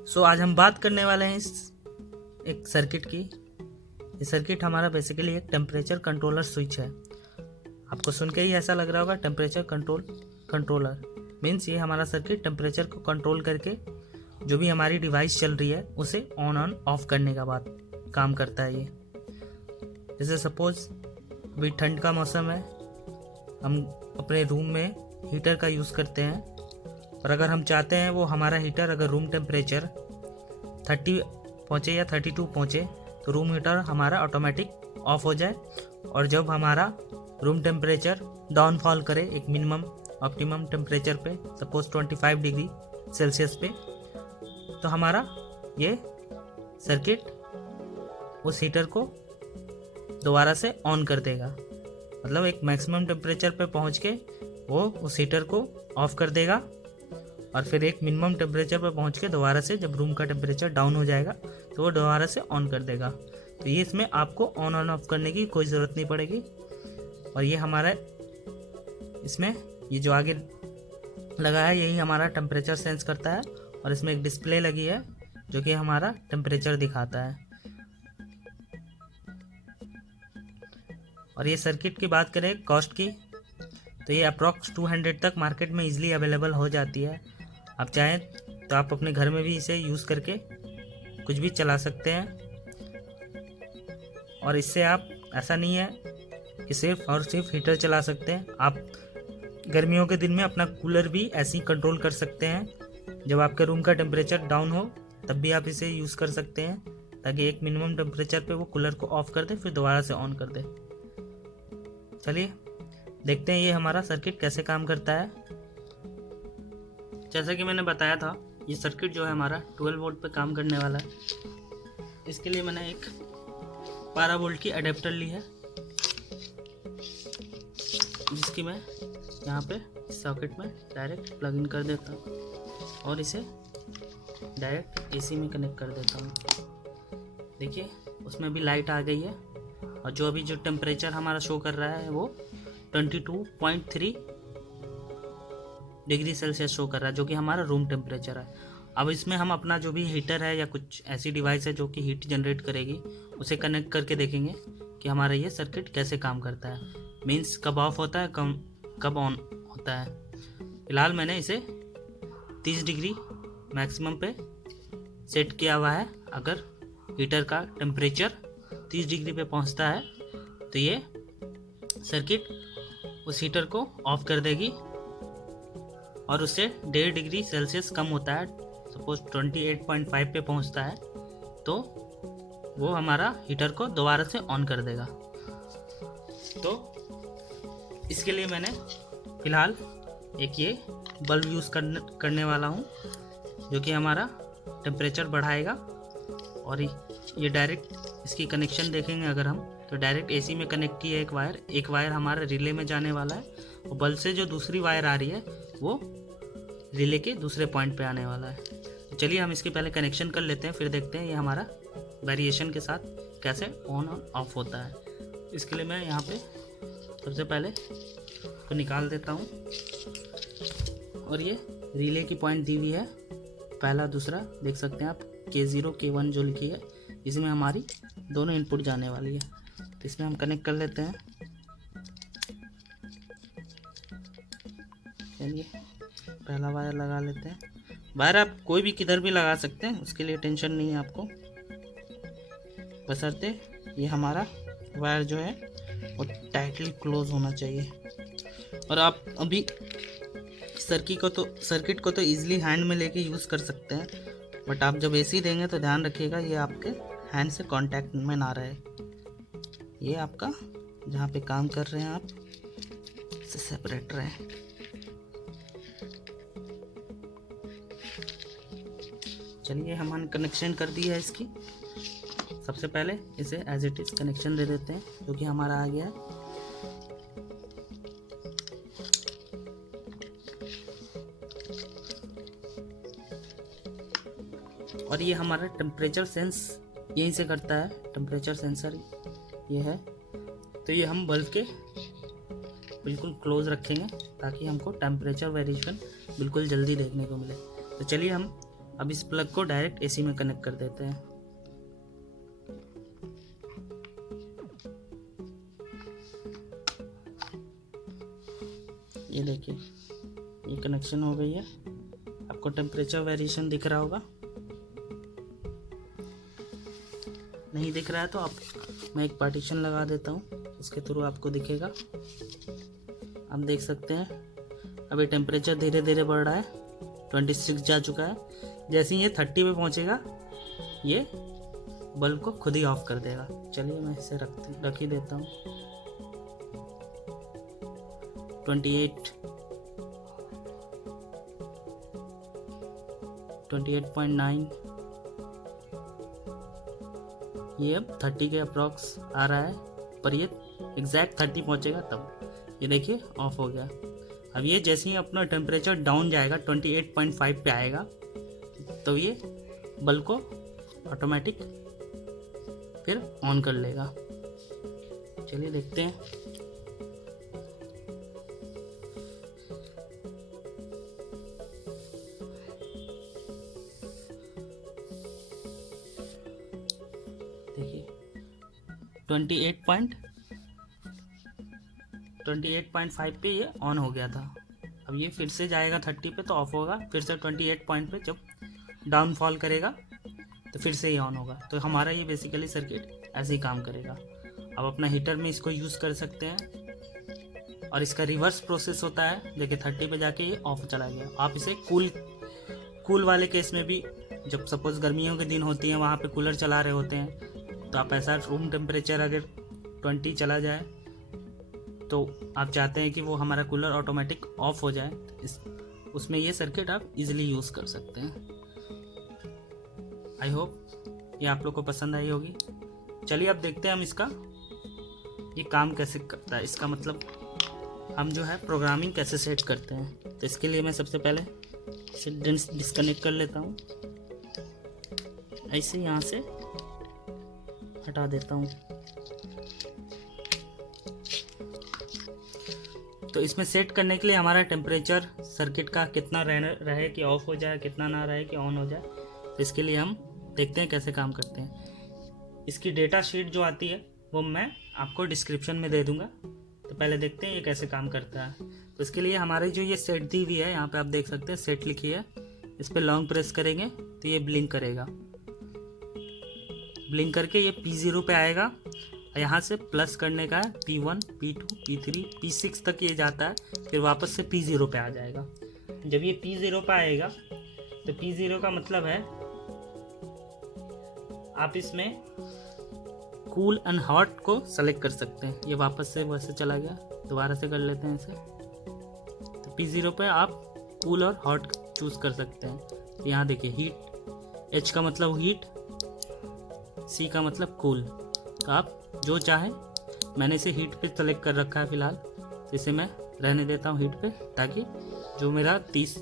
आज हम बात करने वाले हैं इस एक सर्किट की। ये सर्किट हमारा बेसिकली एक टेम्परेचर कंट्रोलर स्विच है। आपको सुन के ही ऐसा लग रहा होगा टेम्परेचर कंट्रोलर मीन्स ये हमारा सर्किट टेम्परेचर को कंट्रोल करके जो भी हमारी डिवाइस चल रही है उसे ऑन ऑफ करने का बाद काम करता है। ये जैसे सपोज अभी ठंड का मौसम है, हम अपने रूम में हीटर का यूज़ करते हैं, और अगर हम चाहते हैं वो हमारा हीटर अगर रूम टेम्परेचर 30 पहुँचे या 32 पहुँचे तो रूम हीटर हमारा ऑटोमेटिक ऑफ हो जाए, और जब हमारा रूम टेम्परेचर डाउनफॉल करे एक मिनिमम ऑप्टिमम टेम्परेचर पे, सपोज 25 डिग्री सेल्सियस पे, तो हमारा ये सर्किट उस हीटर को दोबारा से ऑन कर देगा। मतलब एक मैक्सिमम टेम्परेचर पे पहुंच के वो उस हीटर को ऑफ कर देगा, और फिर एक मिनिमम टेम्परेचर पे पहुंच के दोबारा से जब रूम का टेम्परेचर डाउन हो जाएगा तो वो दोबारा से ऑन कर देगा। तो ये इसमें आपको ऑन ऑफ करने की कोई ज़रूरत नहीं पड़ेगी। और ये हमारा इसमें ये जो आगे लगा है यही हमारा टेम्परेचर सेंस करता है, और इसमें एक डिस्प्ले लगी है जो कि हमारा टेम्परेचर दिखाता है। और ये सर्किट की बात करें कॉस्ट की, तो ये अप्रॉक्स 200 तक मार्केट में इजीली अवेलेबल हो जाती है। आप चाहें तो आप अपने घर में भी इसे यूज़ करके कुछ भी चला सकते हैं। और इससे आप ऐसा नहीं है कि सिर्फ और सिर्फ हीटर चला सकते हैं, आप गर्मियों के दिन में अपना कूलर भी ऐसे ही कंट्रोल कर सकते हैं। जब आपके रूम का टेम्परेचर डाउन हो तब भी आप इसे यूज़ कर सकते हैं, ताकि एक मिनिमम टेम्परेचर पे वो कूलर को ऑफ कर दे फिर दोबारा से ऑन कर दे। चलिए देखते हैं ये हमारा सर्किट कैसे काम करता है। जैसा कि मैंने बताया था ये सर्किट जो है हमारा 12 वोल्ट पे काम करने वाला है। इसके लिए मैंने एक 12 वोल्ट की अडेप्टर ली है, जिसकी मैं यहाँ पे इस सॉकेट में डायरेक्ट प्लग इन कर देता हूँ और इसे डायरेक्ट एसी में कनेक्ट कर देता हूँ। देखिए उसमें भी लाइट आ गई है, और जो अभी जो टेम्परेचर हमारा शो कर रहा है वो 22.3 डिग्री सेल्सियस शो कर रहा है, जो कि हमारा रूम टेम्परेचर है। अब इसमें हम अपना जो भी हीटर है या कुछ ऐसी डिवाइस है जो कि हीट जनरेट करेगी उसे कनेक्ट करके देखेंगे कि हमारा ये सर्किट कैसे काम करता है, मीन्स कब ऑफ होता है कब ऑन होता है। फिलहाल मैंने इसे 30 डिग्री मैक्सिमम पे सेट किया हुआ है। अगर हीटर का टेम्परेचर 30 डिग्री पे पहुंचता है तो ये सर्किट उस हीटर को ऑफ कर देगी, और उससे 1.5 डिग्री सेल्सियस कम होता है, सपोज 28.5 पे पहुंचता है तो वो हमारा हीटर को दोबारा से ऑन कर देगा। तो इसके लिए मैंने फ़िलहाल एक ये बल्ब यूज़ करने वाला हूँ जो कि हमारा टेम्परेचर बढ़ाएगा। और ये डायरेक्ट इसकी कनेक्शन देखेंगे अगर हम तो डायरेक्ट एसी में कनेक्ट की है एक वायर हमारा रिले में जाने वाला है, और बल्ब से जो दूसरी वायर आ रही है वो रिले के दूसरे पॉइंट पे आने वाला है। तो चलिए हम इसके पहले कनेक्शन कर लेते हैं, फिर देखते हैं ये हमारा वेरिएशन के साथ कैसे ऑन और ऑफ होता है। इसके लिए मैं यहाँ पे सबसे पहले इसको निकाल देता हूँ, और ये रिले की पॉइंट दी हुई है, पहला दूसरा देख सकते हैं आप, K0 K1 जो लिखी है, इसमें हमारी दोनों इनपुट जाने वाली है। तो इसमें हम कनेक्ट कर लेते हैं। चलिए पहला वायर लगा लेते हैं। वायर आप कोई भी किधर भी लगा सकते हैं, उसके लिए टेंशन नहीं है आपको, बशर्ते ये हमारा वायर जो है वो टाइटली क्लोज होना चाहिए। और आप अभी सर्किट को तो ईजिली हैंड में लेके यूज़ कर सकते हैं, बट आप जब एसी देंगे तो ध्यान रखिएगा ये आपके हैंड से कांटेक्ट में ना रहे। ये आपका जहाँ पे काम कर रहे हैं आप इससे सेपरेट रहे। चलिए हमने कनेक्शन कर दी है इसकी। सबसे पहले इसे एज इट इज़ कनेक्शन दे देते हैं जो कि हमारा आ गया है। और ये हमारा टेम्परेचर सेंस यहीं से करता है, टेम्परेचर सेंसर ये है। तो ये हम बल्ब के बिल्कुल क्लोज रखेंगे ताकि हमको टेम्परेचर वेरिएशन बिल्कुल जल्दी देखने को मिले। तो चलिए हम अब इस प्लग को डायरेक्ट एसी में कनेक्ट कर देते हैं। ये देखिए ये कनेक्शन हो गई है। आपको टेम्परेचर वेरिएशन दिख रहा होगा, नहीं दिख रहा है तो मैं एक पार्टीशन लगा देता हूँ, उसके थ्रू आपको दिखेगा। आप देख सकते हैं अभी टेम्परेचर धीरे धीरे बढ़ रहा है, 26 जा चुका है। जैसे ही ये 30 पे पहुँचेगा ये बल्ब को खुद ही ऑफ कर देगा। चलिए मैं इसे रख ही देता हूँ। 28, 28.9, ये अब 30 के अप्रॉक्स आ रहा है, पर ये एग्जैक्ट 30 पहुंचेगा तब ये देखिए ऑफ हो गया। अब ये जैसे ही अपना टेम्परेचर डाउन जाएगा 28.5 पे आएगा तो ये बल्ब को ऑटोमेटिक फिर ऑन कर लेगा। चलिए देखते हैं। देखिए 28.5 पे ये ऑन हो गया था। अब ये फिर से जाएगा 30 पे तो ऑफ होगा, फिर से 28 पॉइंट पे जब डाउनफॉल करेगा तो फिर से ये ऑन होगा। तो हमारा ये बेसिकली सर्किट ऐसे ही काम करेगा। अब अपना हीटर में इसको यूज़ कर सकते हैं और इसका रिवर्स प्रोसेस होता है। देखिए 30 पे जाके ये ऑफ चला गया। आप इसे कूल वाले केस में भी, जब सपोज गर्मियों के दिन होती हैं वहाँ पे कूलर चला रहे होते हैं, तो आप ऐसा रूम टेम्परेचर अगर 20 चला जाए तो आप चाहते हैं कि वो हमारा कूलर ऑटोमेटिक ऑफ हो जाए, उसमें ये सर्किट आप इजीली यूज़ कर सकते हैं। आई होप ये आप लोग को पसंद आई होगी। चलिए अब देखते हैं हम इसका ये काम कैसे करता है। इसका मतलब हम जो है प्रोग्रामिंग कैसे सेट करते हैं। तो इसके लिए मैं सबसे पहले इसे डिस्कनेक्ट कर लेता हूँ, ऐसे यहाँ से हटा देता हूँ। तो इसमें सेट करने के लिए हमारा टेम्परेचर सर्किट का कितना रहे कि ऑफ हो जाए, कितना ना रहे कि ऑन हो जाए, तो इसके लिए हम देखते हैं कैसे काम करते हैं। इसकी डेटा शीट जो आती है वो मैं आपको डिस्क्रिप्शन में दे दूंगा। तो पहले देखते हैं ये कैसे काम करता है। तो इसके लिए हमारी जो ये सेट दी हुई है, यहाँ पे आप देख सकते हैं सेट लिखी है, इस पर लॉन्ग प्रेस करेंगे तो ये ब्लिंक करेगा। ब्लिंक करके ये P0 पे आएगा। यहाँ से प्लस करने का है, P1, P2, P3, P6 तक ये जाता है, फिर वापस से P0 पे आ जाएगा। जब ये P0 पे आएगा तो P0 का मतलब है आप इसमें कूल एंड हॉट को सेलेक्ट कर सकते हैं। ये वापस से वैसे चला गया, दोबारा से कर लेते हैं इसे। तो P0 पे आप कूल और हॉट चूज़ कर सकते हैं। तो यहाँ देखिए हीट, H का मतलब हीट, C का मतलब कूल। तो आप जो चाहें, मैंने इसे हीट पे सेलेक्ट कर रखा है फ़िलहाल, तो इसे मैं रहने देता हूँ हीट पे, ताकि जो मेरा 30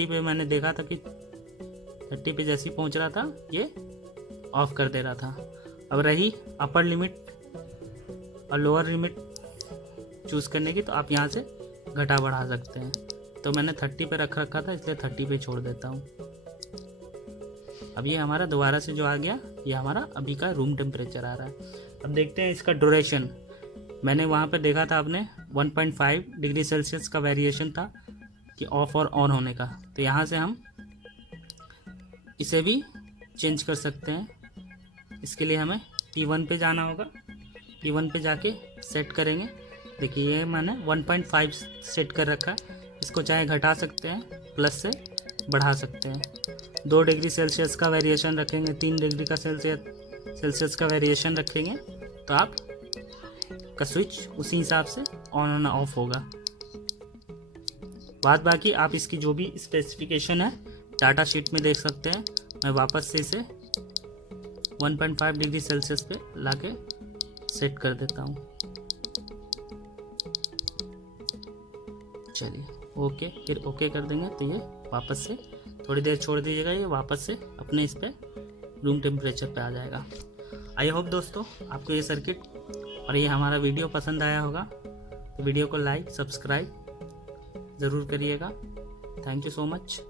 पे मैंने देखा था कि 30 पे जैसे ही पहुँच रहा था ये ऑफ कर दे रहा था। अब रही अपर लिमिट और लोअर लिमिट चूज़ करने की, तो आप यहाँ से घटा बढ़ा सकते हैं। तो मैंने 30 पे रख रखा था, इसलिए 30 पे छोड़ देता हूँ। अब ये हमारा दोबारा से जो आ गया, ये हमारा अभी का रूम टेम्परेचर आ रहा है। अब देखते हैं इसका ड्यूरेशन। मैंने वहाँ पे देखा था आपने 1.5 डिग्री सेल्सियस का वेरिएशन था कि ऑफ और ऑन होने का। तो यहाँ से हम इसे भी चेंज कर सकते हैं। इसके लिए हमें P1 पे जाना होगा। P1 पे जाके सेट करेंगे। देखिए ये मैंने 1.5 सेट कर रखा है, इसको चाहे घटा सकते हैं, प्लस से बढ़ा सकते हैं। 2 डिग्री सेल्सियस का वेरिएशन रखेंगे, 3 डिग्री का सेल्सियस का वेरिएशन रखेंगे, तो आप का स्विच उसी हिसाब से ऑन और ऑफ होगा। बाद बाकी आप इसकी जो भी स्पेसिफिकेशन है डाटा शीट में देख सकते हैं। मैं वापस से इसे 1.5 डिग्री सेल्सियस पे लाके सेट कर देता हूँ। चलिए ओके, फिर ओके कर देंगे तो ये वापस से थोड़ी देर छोड़ दीजिएगा, ये वापस से अपने इस पे रूम टेम्परेचर पे आ जाएगा। आई होप दोस्तों आपको ये सर्किट और ये हमारा वीडियो पसंद आया होगा। तो वीडियो को लाइक सब्सक्राइब ज़रूर करिएगा। Thank you so much.